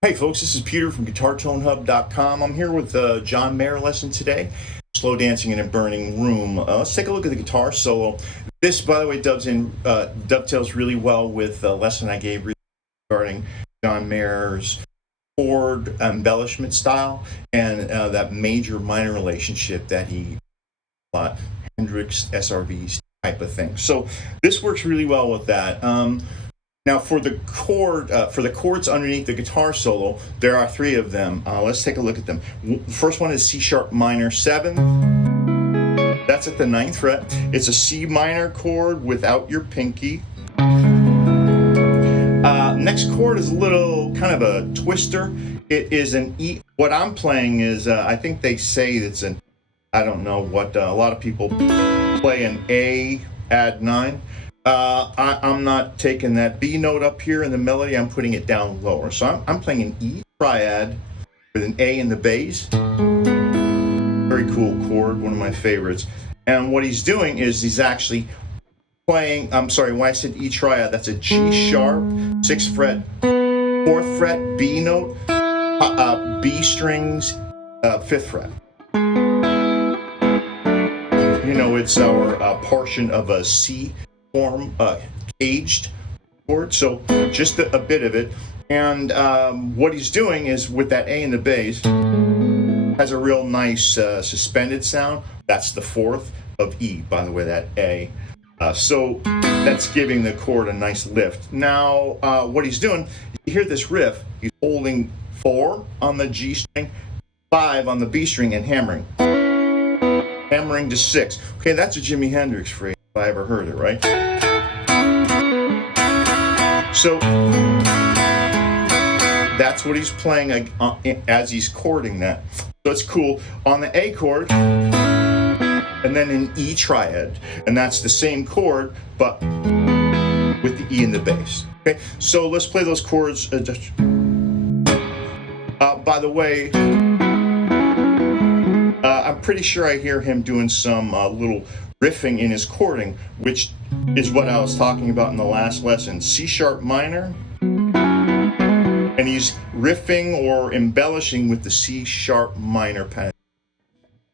Hey folks, this is Peter from GuitarToneHub.com. I'm here with John Mayer lesson today, Slow Dancing in a Burning Room. Let's take a look at the guitar solo. This, by the way, dovetails really well with the lesson I gave regarding John Mayer's chord embellishment style and that major-minor relationship that he Hendrix, SRVs type of thing. So this works really well with that. Now for the chords underneath the guitar solo, there are three of them. Let's take a look at them. The first one is C sharp minor 7. That's at the 9th fret. It's a C minor chord without your pinky. Next chord is a little kind of a twister. It is an E. What I'm playing is, I think they say it's an, I don't know what, a lot of people play an A add 9. I'm not taking that B note up here in the melody, I'm putting it down lower. So I'm playing an E triad with an A in the bass. Very cool chord, one of my favorites. And what he's doing is he's actually playing, I'm sorry, when I said E triad, that's a G sharp, 6th fret, 4th fret, B note, B strings, 5th fret. You know, it's our portion of a C form, caged chord, so just a bit of it. And what he's doing is with that A in the bass has a real nice suspended sound. That's the 4th of E, by the way, that A. So that's giving the chord a nice lift. Now what he's doing, you hear this riff, he's holding 4 on the G string, 5 on the B string, and hammering to 6. Okay, that's a Jimi Hendrix phrase if I ever heard it, right? So that's what he's playing as he's chording that. So it's cool. On the A chord, and then an E triad, and that's the same chord but with the E in the bass. Okay, so let's play those chords. By the way, I'm pretty sure I hear him doing some little riffing in his chording, which is what I was talking about in the last lesson. C sharp minor, and he's riffing or embellishing with the C sharp minor pentatonic.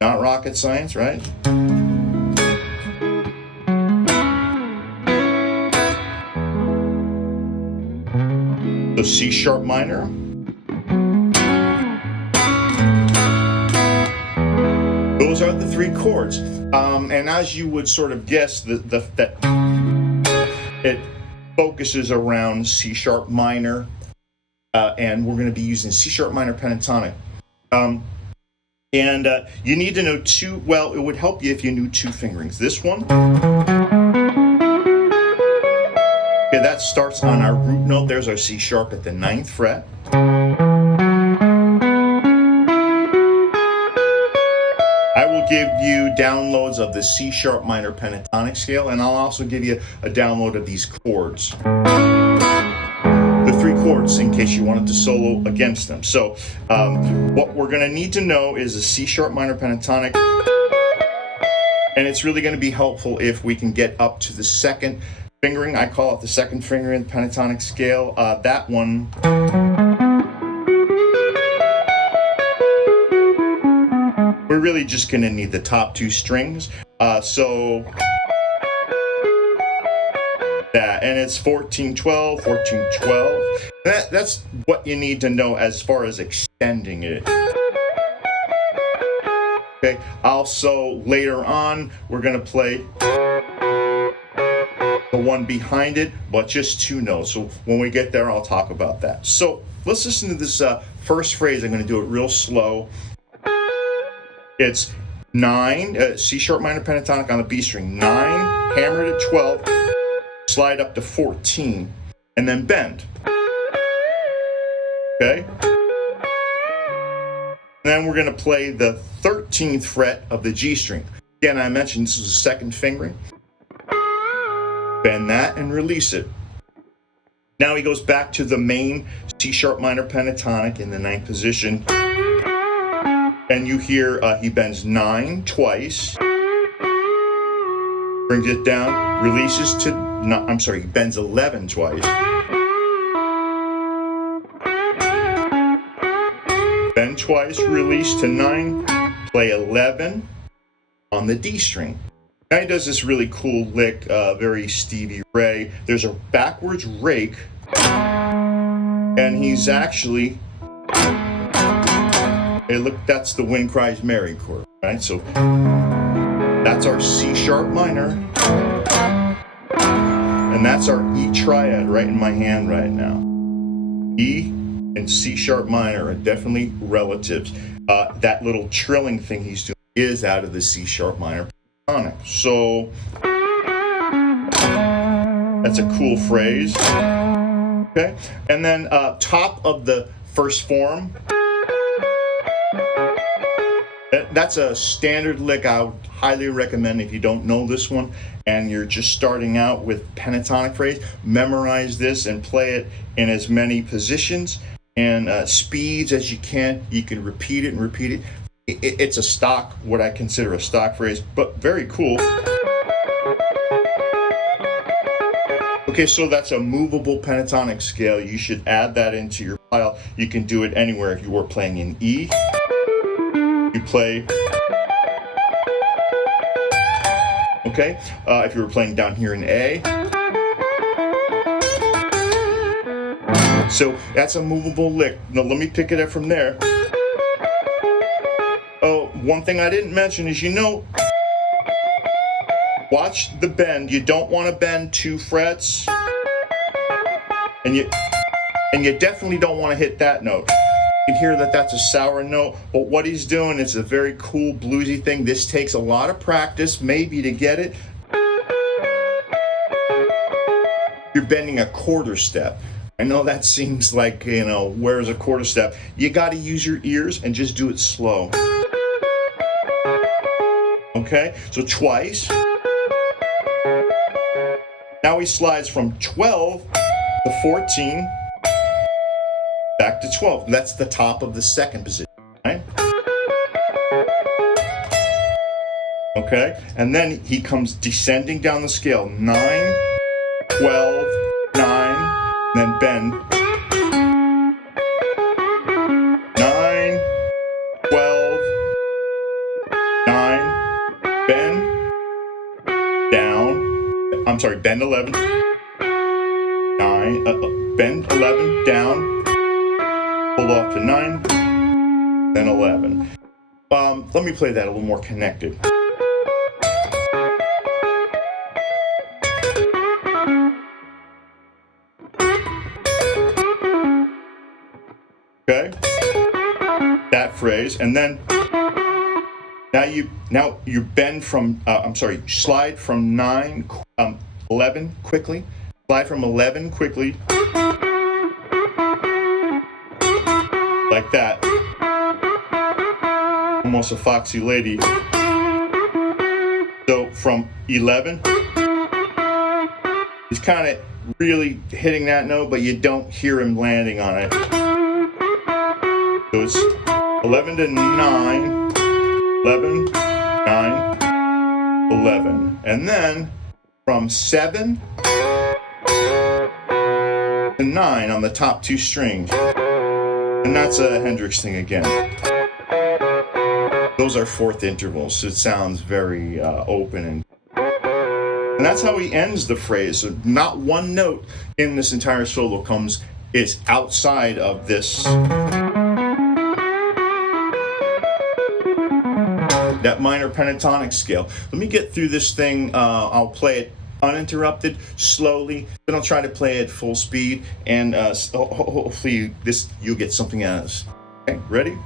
Not rocket science, right? So C sharp minor. Those are the three chords. And as you would sort of guess, that it focuses around C sharp minor, and we're going to be using C sharp minor pentatonic. And you need to know two, well, it would help you if you knew two fingerings. This one, okay, that starts on our root note. There's our C sharp at the 9th fret. I will give you downloads of the C sharp minor pentatonic scale, and I'll also give you a download of these chords. The three chords in case you wanted to solo against them. So what we're going to need to know is a C sharp minor pentatonic, and it's really going to be helpful if we can get up to the second fingering. I call it the second finger in the pentatonic scale. That one, we're really just going to need the top two strings. So that, and it's 14-12, 14-12. That's what you need to know as far as extending it. Okay. Also, later on, we're going to play the one behind it, but just 2 notes. So when we get there, I'll talk about that. So let's listen to this first phrase. I'm going to do it real slow. It's 9, C sharp minor pentatonic on the B string, 9, hammered at 12, slide up to 14, and then bend. Okay? And then we're going to play the 13th fret of the G string. Again, I mentioned this is a second fingering. Bend that and release it. Now he goes back to the main C sharp minor pentatonic in the 9th position. And you hear he bends 9 twice, brings it down, releases to, he bends 11 twice. bend twice, release to 9, play 11 on the D string. Now he does this really cool lick, very Stevie Ray. There's a backwards rake, and he's actually, hey, look, that's the Wind Cries Mary chord, right? So that's our C sharp minor, and that's our E triad right in my hand right now. E and C sharp minor are definitely relatives. That little trilling thing he's doing is out of the C sharp minor pentatonic. So that's a cool phrase. Okay, and then top of the first form. That's a standard lick I would highly recommend if you don't know this one and you're just starting out with pentatonic phrase. Memorize this and play it in as many positions and speeds as you can. You can repeat it and repeat it. It's a stock, what I consider a stock phrase, but very cool. Okay, so that's a movable pentatonic scale. You should add that into your file. You can do it anywhere. If you were playing in E, you play, okay? If you were playing down here in A. So that's a movable lick. Now let me pick it up from there. Oh, one thing I didn't mention is, watch the bend. You don't want to bend 2 frets. And you definitely don't want to hit that note. You can hear that that's a sour note, but what he's doing is a very cool bluesy thing. This takes a lot of practice, maybe, to get it. You're bending a quarter step. I know that seems like, where's a quarter step? You got to use your ears and just do it slow. Okay, so twice. Now he slides from 12 to 14. Back to 12. That's the top of the second position, right? Okay, and then he comes descending down the scale. 9, 12, 9, then bend. 9, 12, 9, bend, down. I'm sorry, bend 11. 9, bend 11, down. Pull off to 9, then 11. Let me play that a little more connected. Okay, that phrase, and then now you bend from slide from 11 quickly. Slide from 11 quickly. Like that. Almost a foxy lady. So from 11, he's kind of really hitting that note, but you don't hear him landing on it. So it's 11 to 9, 11, 9, 11. And then from 7 to 9 on the top 2 strings. And that's a Hendrix thing again. Those are 4th intervals, so it sounds very open. And that's how he ends the phrase. So not one note in this entire solo is outside of this. That minor pentatonic scale. Let me get through this thing. I'll play it uninterrupted, slowly. Then I'll try to play it full speed, and hopefully you'll get something out of this. Okay, ready?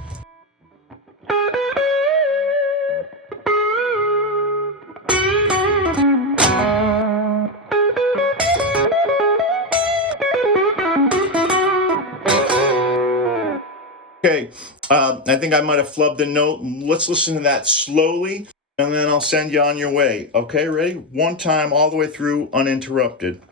Okay, I think I might have flubbed the note. Let's listen to that slowly, and then I'll send you on your way. Okay, ready? One time, all the way through, uninterrupted.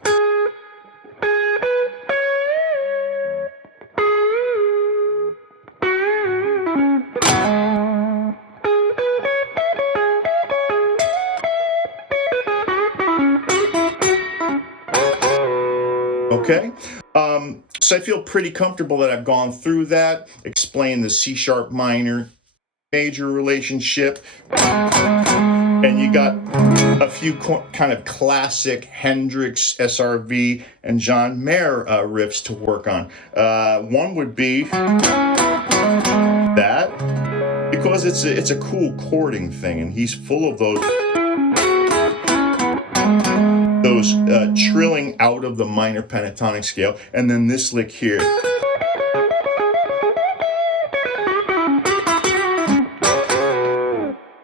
Okay, So I feel pretty comfortable that I've gone through that, explained the C sharp minor major relationship, and you got a few kind of classic Hendrix, SRV, and John Mayer riffs to work on. One would be that, because it's a cool chording thing, and he's full of those trilling out of the minor pentatonic scale, and then this lick here.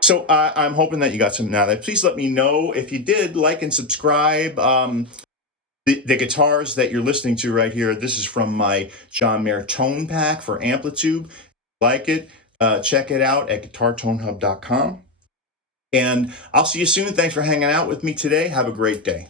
So I'm hoping that you got something out of that. Please let me know if you did. Like and subscribe. The guitars that you're listening to right here, this is from my John Mayer tone pack for Amplitube. Like it, check it out at guitartonehub.com. And I'll see you soon. Thanks for hanging out with me today. Have a great day.